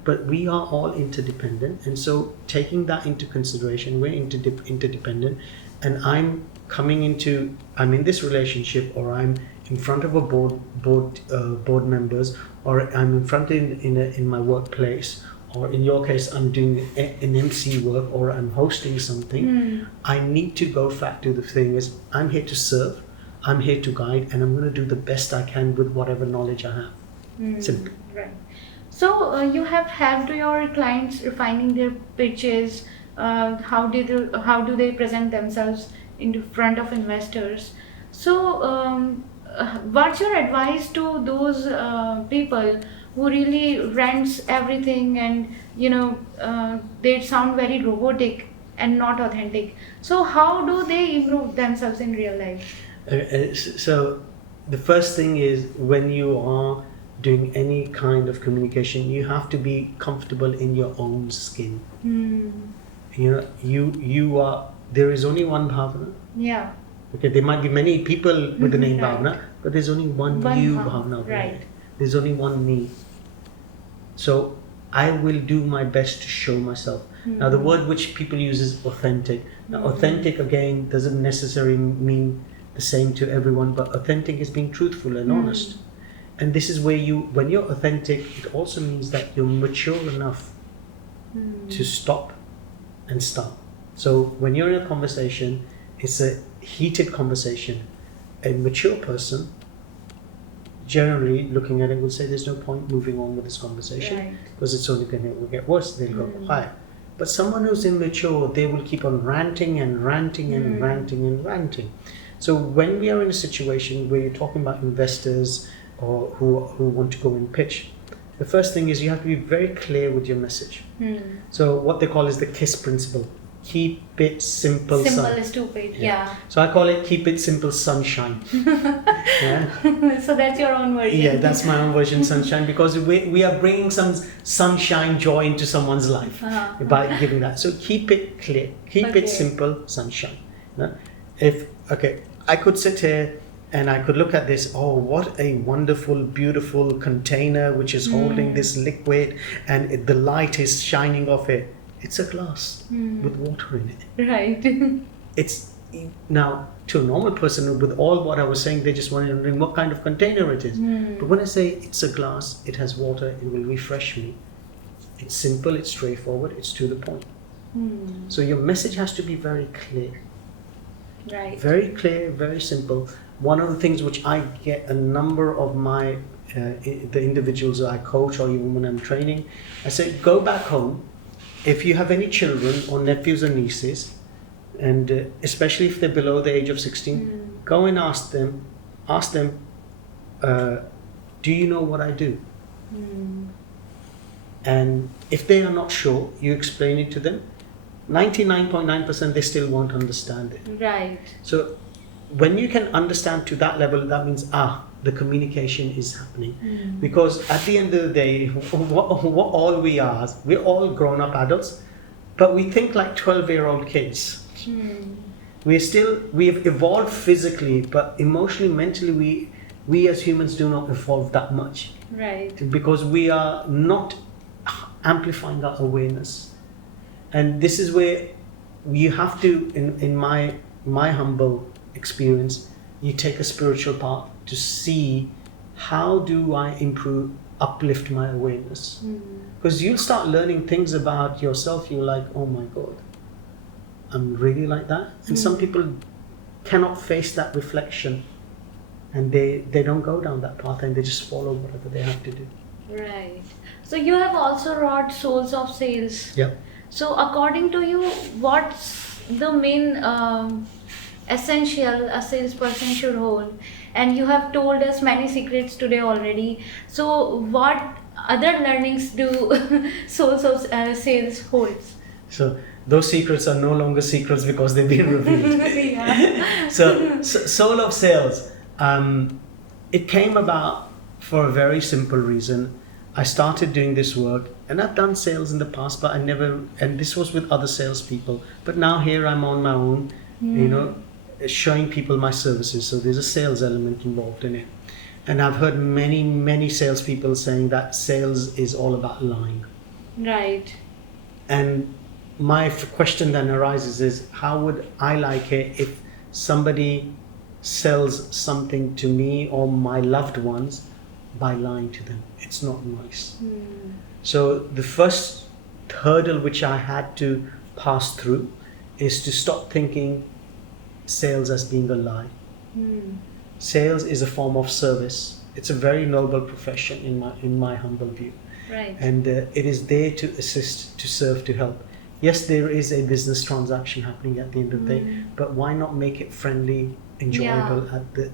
But we are all interdependent, and so taking that into consideration, we're interdependent, and I'm in this relationship, or I'm in front of a board members, or I'm in front in my workplace, or in your case, I'm doing an MC work, or I'm hosting something. I need to go back to the thing is, I'm here to serve, I'm here to guide, and I'm going to do the best I can with whatever knowledge I have. Simple. Right. So you have helped your clients refining their pitches. How do they present themselves in front of investors? So what's your advice to those people who really rents everything, and they sound very robotic and not authentic? So how do they improve themselves in real life? So the first thing is, when you are doing any kind of communication, you have to be comfortable in your own skin. You are, there is only one Bhavna. Yeah. Okay, there might be many people with the name Right. Bhavna, but there's only one Bhavna. Right. There's only one me. So I will do my best to show myself. Now, the word which people use is authentic. Now, authentic, again, doesn't necessarily mean the same to everyone, but authentic is being truthful and honest. And this is where when you're authentic, it also means that you're mature enough to stop and start. So when you're in a conversation, it's a heated conversation. A mature person, generally looking at it, will say there's no point moving on with this conversation, because it's only going to get worse. They'll go higher. But someone who's immature, they will keep on ranting and ranting and ranting and ranting. So when we are in a situation where you're talking about investors or who want to go and pitch, the first thing is you have to be very clear with your message. So what they call is the KISS principle. Keep it simple. Simple is stupid. Yeah. So I call it keep it simple, sunshine. Yeah. So that's your own version. Yeah, that's my own version, sunshine, because we are bringing some sunshine, joy into someone's life by giving that. So keep it clear, keep it simple, sunshine. I could sit here and I could look at this, oh, what a wonderful, beautiful container which is holding this liquid, and the light is shining off it. It's a glass with water in it. Right. It's now, to a normal person, with all what I was saying, they just wondering what kind of container it is. But when I say it's a glass, it has water, it will refresh me. It's simple, it's straightforward, it's to the point. So your message has to be very clear. Right. Very clear, very simple. One of the things which I get a number of my the individuals that I coach, or even when I'm training, I say, go back home. If you have any children or nephews or nieces, and especially if they're below the age of 16, go and ask them, do you know what I do? And if they are not sure, you explain it to them. 99.9% they still won't understand it. Right. So when you can understand to that level, that means the communication is happening. Because at the end of the day, what all we are, we're all grown-up adults, but we think like 12-year-old kids. We've evolved physically, but emotionally, mentally, we as humans do not evolve that much. Right. Because we are not amplifying our awareness. And this is where you have to, in my humble experience, you take a spiritual path to see how do I uplift my awareness. Because you'll start learning things about yourself, you're like, oh my God, I'm really like that. And some people cannot face that reflection, and they don't go down that path, and they just follow whatever they have to do. Right. So you have also wrote Souls of Sales. Yep. So according to you, what's the main essential a salesperson should hold? And you have told us many secrets today already. So what other learnings do Souls of Sales holds? So those secrets are no longer secrets because they've been revealed. So Soul of Sales, it came about for a very simple reason. I started doing this work, and I've done sales in the past, but and this was with other salespeople. But now here I'm on my own, showing people my services. So there's a sales element involved in it. And I've heard many salespeople saying that sales is all about lying. Right. And my question then arises is, how would I like it if somebody sells something to me or my loved ones by lying to them? It's not nice. So the first hurdle which I had to pass through is to stop thinking sales as being a lie. Sales is a form of service. It's a very noble profession in my humble view. Right. And it is there to assist, to serve, to help. Yes, there is a business transaction happening at the end of the day, but why not make it friendly, enjoyable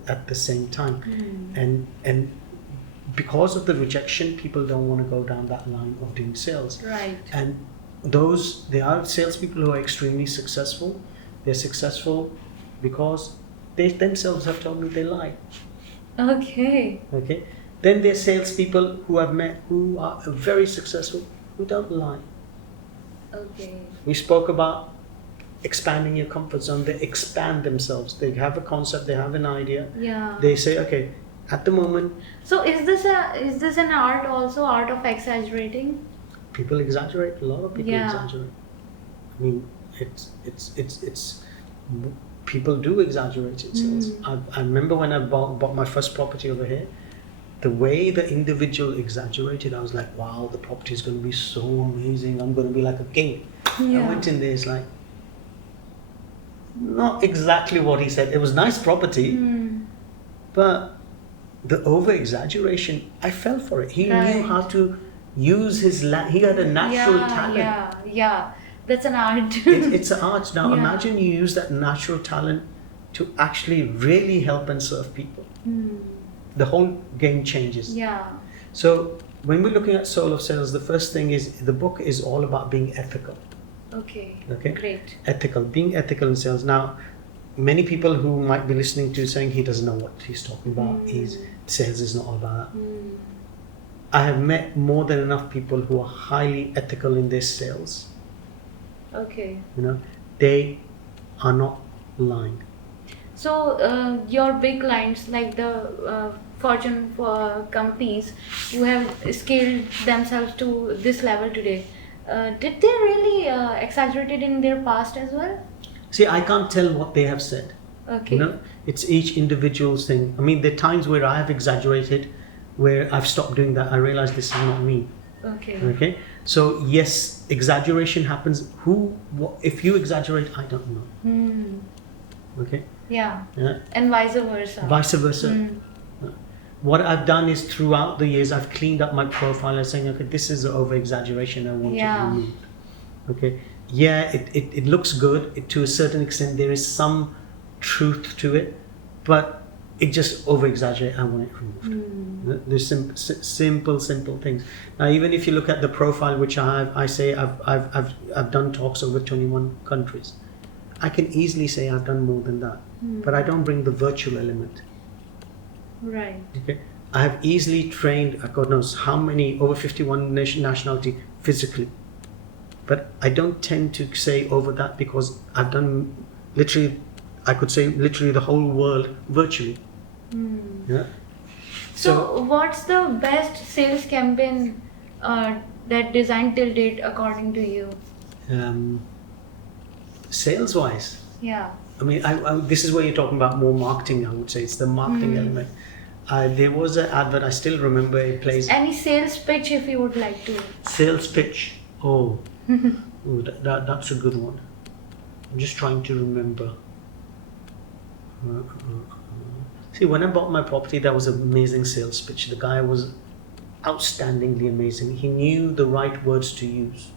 at the same time? And because of the rejection, people don't want to go down that line of doing sales. Right. And there are salespeople who are extremely successful. They're successful because they themselves have told me they lie. Okay. Okay. Then there are salespeople who I've met who are very successful who don't lie. Okay. We spoke about expanding your comfort zone. They expand themselves. They have a concept. They have an idea. Yeah. They say, okay, at the moment, So is this an art also, art of exaggerating? people exaggerate. A lot of people Yeah. exaggerate. I mean, it's people do exaggerate in sales. I remember when I bought my first property over here, the way the individual exaggerated, I was like, wow, the property is going to be so amazing. I'm going to be like a king. I went in there, it's like, not exactly what he said. It was nice property, but the over exaggeration, I fell for it. He knew how to use his he had a natural talent. Yeah. That's an art. It's an art. Now Yeah. imagine you use that natural talent to actually really help and serve people. The whole game changes. Yeah. So when we're looking at Soul of Sales, the first thing is the book is all about being ethical. Okay. Okay. Great. Ethical, being ethical in sales. Now, many people who might be listening to saying he doesn't know what he's talking about. Sales is not all about that. I have met more than enough people who are highly ethical in their sales. Okay. You know, they are not lying. So your big clients, like the Fortune companies who have scaled themselves to this level today, did they really exaggerate it in their past as well? See, I can't tell what they have said. Okay. You know, it's each individual's thing. I mean, there are times where I have exaggerated, where I've stopped doing that. I realize this is not me. Okay. Okay. So yes, exaggeration happens. If you exaggerate, I don't know. Okay. Yeah. Yeah. And vice versa. Vice versa. What I've done is throughout the years, I've cleaned up my profile and saying, okay, this is over exaggeration. I want to remove. Okay. Yeah, it looks good to a certain extent. There is some truth to it, but it just over exaggerate. I want it removed. There's simple things. Now, even if you look at the profile which I have, I say I've done talks over 21 countries. I can easily say I've done more than that, but I don't bring the virtual element. Right. Okay, I have easily trained, God knows how many, over 51 nationality physically, but I don't tend to say over that because I've done literally, I could say literally the whole world virtually. Yeah. So what's the best sales campaign that designed till date according to you? Sales wise, Yeah. I mean, this is where you're talking about more marketing. I would say it's the marketing element. There was an advert, I still remember it plays. Any sales pitch if you would like to. Sales pitch. Oh, that's a good one. I'm just trying to remember. See, when I bought my property, that was an amazing sales pitch. The guy was outstandingly amazing. He knew the right words to use.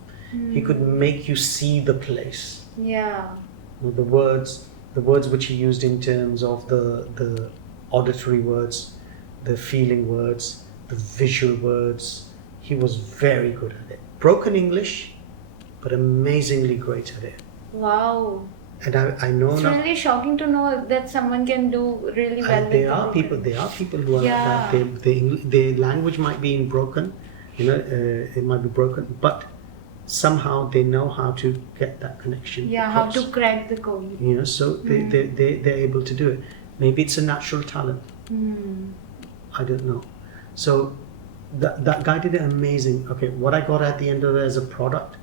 He could make you see the place. Yeah. The words which he used in terms of the auditory words, the feeling words, the visual words. He was very good at it. Broken English, but amazingly great at it. Wow. And I know It's now. really shocking to know that someone can do really well. And there are people who are like that. Their language might be in broken, it might be broken, but somehow they know how to get that connection. Yeah, across. how to crack the code. So they're able to do it. Maybe it's a natural talent. I don't know. So that guy did it amazing. Okay, what I got at the end of it as a product,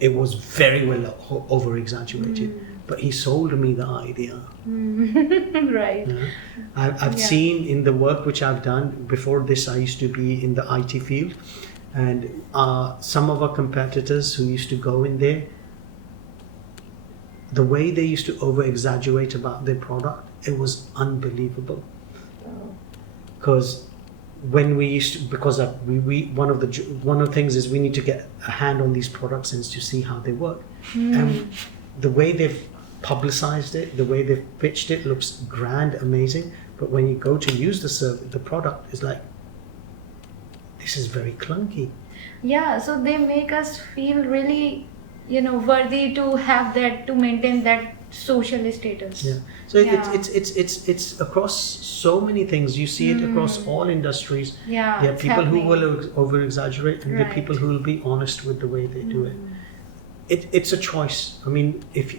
it was very well over exaggerated, but he sold me the idea. Right. Yeah. I've seen in the work which I've done before this, I used to be in the IT field, and some of our competitors who used to go in there, the way they used to over exaggerate about their product, it was unbelievable. Because when we used to, because we one of the things is we need to get a hand on these products and to see how they work. And the way they've publicized it, the way they've pitched it looks grand, amazing. But when you go to use the product, it's like, this is very clunky. Yeah, so they make us feel really, worthy to have that, to maintain that social status. Yeah. So it's across so many things. You see it across all industries. Yeah. There are it's people happening. who will over exaggerate, and there are Right. people who will be honest with the way they do it. It's a choice. I mean, if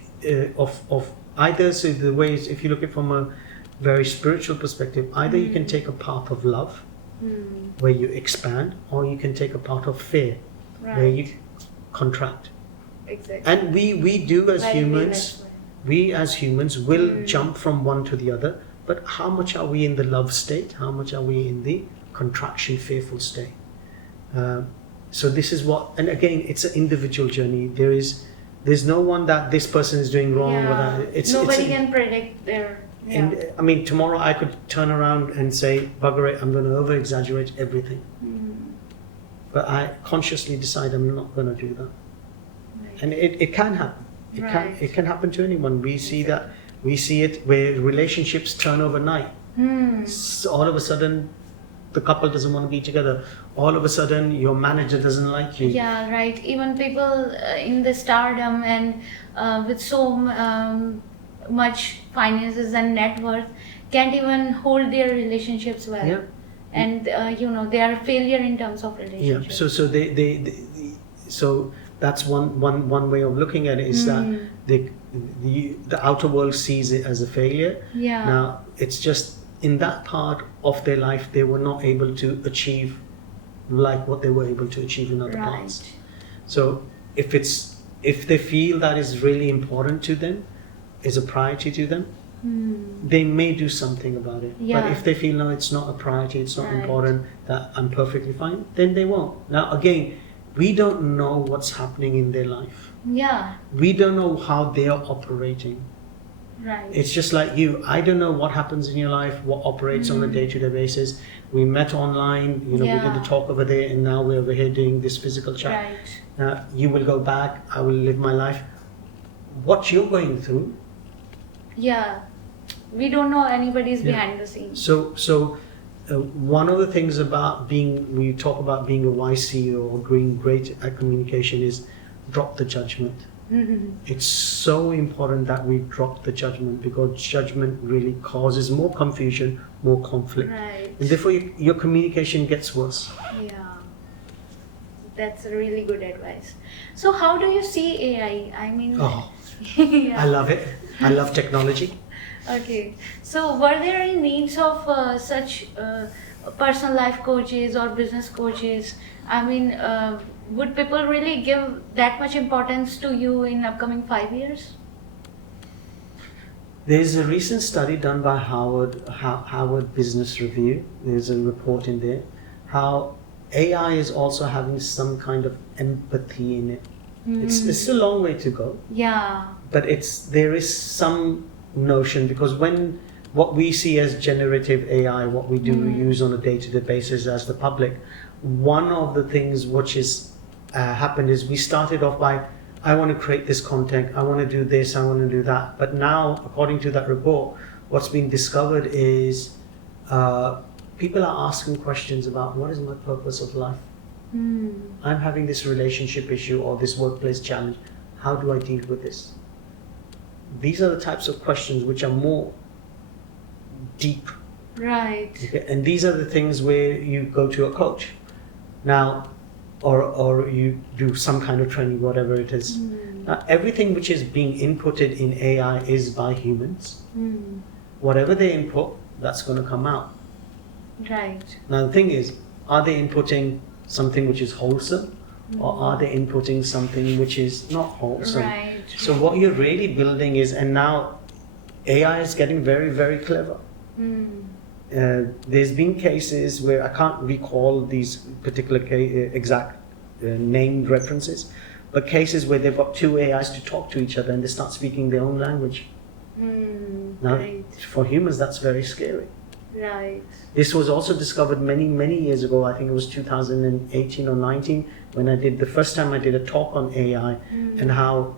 of either, so the ways, if you look at it from a very spiritual perspective, either you can take a path of love, where you expand, or you can take a path of fear, where you contract. Exactly. And we do as Very humans, relatable. we as humans will jump from one to the other, but how much are we in the love state? How much are we in the contraction, fearful state? So this is what, and again, it's an individual journey. There's no one that this person is doing wrong. Or that Nobody can predict their. Yeah. And I mean, tomorrow I could turn around and say, bugger it, I'm going to over exaggerate everything. But I consciously decide I'm not going to do that. Right. And it can happen. Right. It can happen to anyone. We see that. We see it where relationships turn overnight. So all of a sudden, the couple doesn't want to be together. All of a sudden, your manager doesn't like you. Yeah, right. Even people in the stardom and with so much finances and net worth can't even hold their relationships well. Yeah. And they are a failure in terms of Yeah. relationships. So that's one way of looking at it is that the outer world sees it as a failure. Yeah. Now it's just in that part of their life they were not able to achieve like what they were able to achieve in other parts. So if they feel that is really important to them, is a priority to them, they may do something about it. Yeah. But if they feel no, it's not a priority, it's not Right. important, that I'm perfectly fine, then they won't. Now again, we don't know what's happening in their life. Yeah. We don't know how they are operating. Right. It's just like you. I don't know what happens in your life, what operates on a day-to-day basis. We met online, we did Yeah. the talk over there, and now we're over here doing this physical chat. Right. You will go back, I will live my life. What you're going through. Yeah. We don't know anybody's Yeah. behind the scenes. So one of the things about when you talk about being a wise CEO or being great at communication is drop the judgment. It's so important that we drop the judgment, because judgment really causes more confusion, more conflict. Right. And therefore your communication gets worse. Yeah. That's a really good advice. So how do you see AI? I mean, Oh, yeah. I love it. I love technology. Okay. So were there any needs of such personal life coaches or business coaches? I mean, would people really give that much importance to you in upcoming 5 years? There's a recent study done by Harvard Business Review. There's a report in there how AI is also having some kind of empathy in it. It's a long way to go, Yeah. but there is some notion, because when what we see as generative AI, what we do use on a day-to-day basis as the public, one of the things which is happened is we started off by, I want to create this content, I want to do this, I want to do that. But now, according to that report, what's been discovered is people are asking questions about what is my purpose of life? I'm having this relationship issue or this workplace challenge. How do I deal with this? These are the types of questions which are more deep. Right. Okay? And these are the things where you go to a coach. Now, or you do some kind of training, whatever it is. Now, everything which is being inputted in AI is by humans. Whatever they input, that's going to come out. Right. Now the thing is, are they inputting something which is wholesome, or are they inputting something which is not wholesome? Right. So what you're really building is, and now AI is getting very, very clever. There's been cases where I can't recall these particular exact named references, but cases where they've got two AIs to talk to each other and they start speaking their own language. Now, Right. for humans, that's very scary. Right. This was also discovered many, many years ago. I think it was 2018 or 19 when the first time I did a talk on AI and how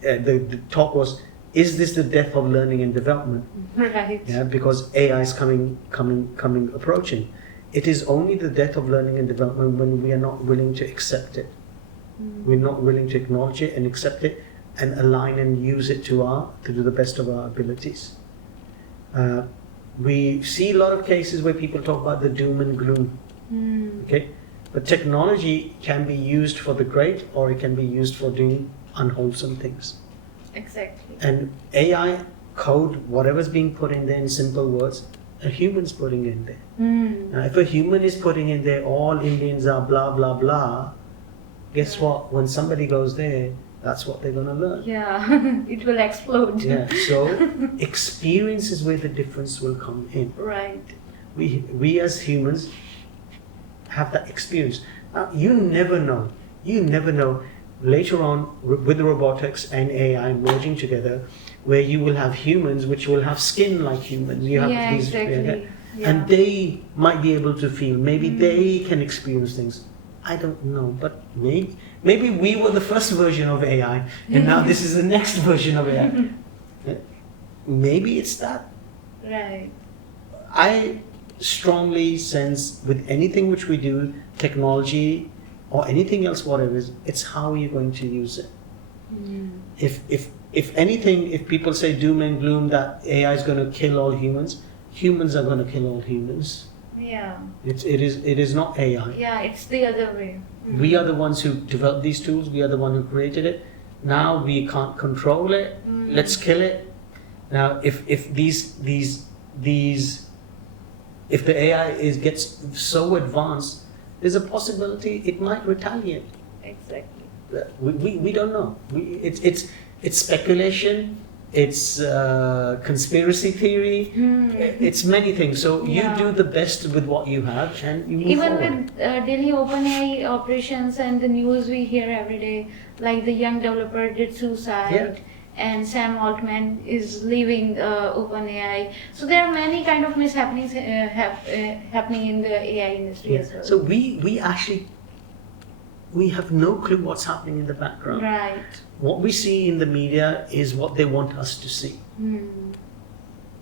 the talk was, is this the death of learning and development? Right. Yeah, because AI is approaching. It is only the death of learning and development when we are not willing to accept it. We're not willing to acknowledge it and accept it and align and use it to do the best of our abilities. We see a lot of cases where people talk about the doom and gloom. Okay, but technology can be used for the great, or it can be used for doing unwholesome things. Exactly. And AI code, whatever's being put in there in simple words, a human's putting in there. Now, if a human is putting in there, all Indians are blah blah blah, guess what? When somebody goes there, that's what they're gonna learn. Yeah, it will explode. Yeah. So experience is where the difference will come in. Right. We as humans have that experience. Now, you never know. You never know. Later on, with robotics and AI merging together, where you will have humans which will have skin like humans. You have Yeah, these, exactly. and they might be able to feel. Maybe they can experience things. I don't know, but maybe we were the first version of AI, and now this is the next version of AI. Maybe it's that. Right. I strongly sense with anything which we do, technology or anything else, whatever it is, it's how you're going to use it. If anything, if people say doom and gloom that AI is going to kill all humans, humans are going to kill all humans. Yeah. It is not AI. Yeah, it's the other way. We are the ones who developed these tools. We are the one who created it. Now we can't control it. Let's kill it. Now, if the AI gets so advanced, there's a possibility it might retaliate. Exactly. We don't know. It's speculation. It's conspiracy theory. It's many things. So you do the best with what you have, and you move Even forward. with Delhi OpenAI operations and the news we hear every day, like the young developer did suicide, and Sam Altman is leaving OpenAI. So there are many kind of mishappenings happening in the AI industry as well. So we have no clue what's happening in the background. Right. What we see in the media is what they want us to see,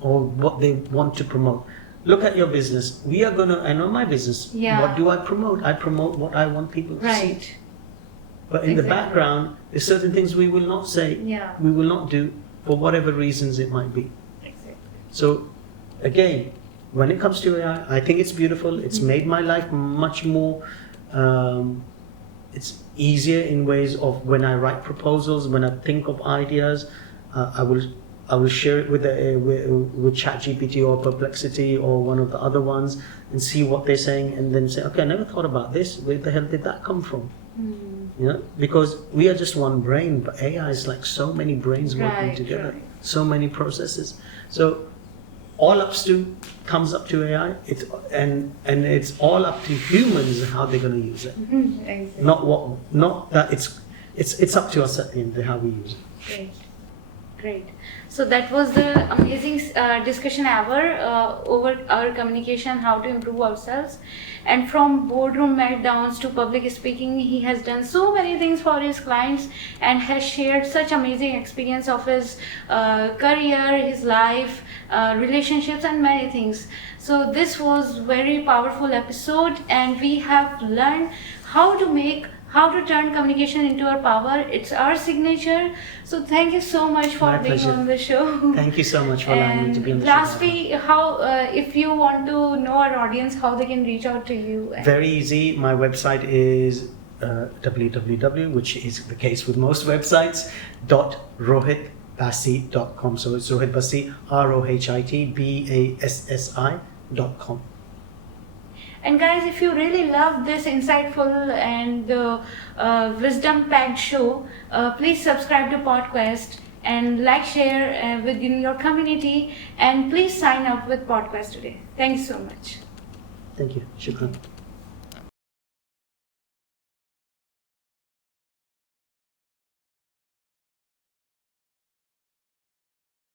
or what they want to promote. Look at your business. I know my business. Yeah. What do I promote? I promote what I want people to see. Right. But in the background, there's certain things we will not say, Yeah. we will not do, for whatever reasons it might be. Exactly. So, again, when it comes to AI, I think it's beautiful. It's made my life much more. It's easier in ways of when I write proposals, when I think of ideas, I will share it with ChatGPT or Perplexity or one of the other ones and see what they're saying, and then say, okay, I never thought about this. Where the hell did that come from? Because we are just one brain, but AI is like so many brains working together, so many processes. So all comes up to AI. It's all up to humans how they're going to use it. Exactly. Not that it's up to us at the end how we use it. Great. So that was the amazing discussion ever over our communication, how to improve ourselves. And from boardroom meltdowns to public speaking, he has done so many things for his clients and has shared such amazing experience of his career, his life, relationships, and many things. So this was very powerful episode, and we have learned how to turn communication into our power. It's our signature. So thank you so much for My being pleasure. on the show. Thank you so much for allowing me to be on the show. Lastly, how if you want to know our audience, how they can reach out to you? Very easy. My website is www, which is the case with most websites, .rohitbassi.com. So it's Rohit Bassi, ROHITBASSI.com. And guys, if you really love this insightful and wisdom-packed show, please subscribe to Podquest and like, share within your community, and please sign up with Podquest today. Thank you so much. Thank you. Shukran.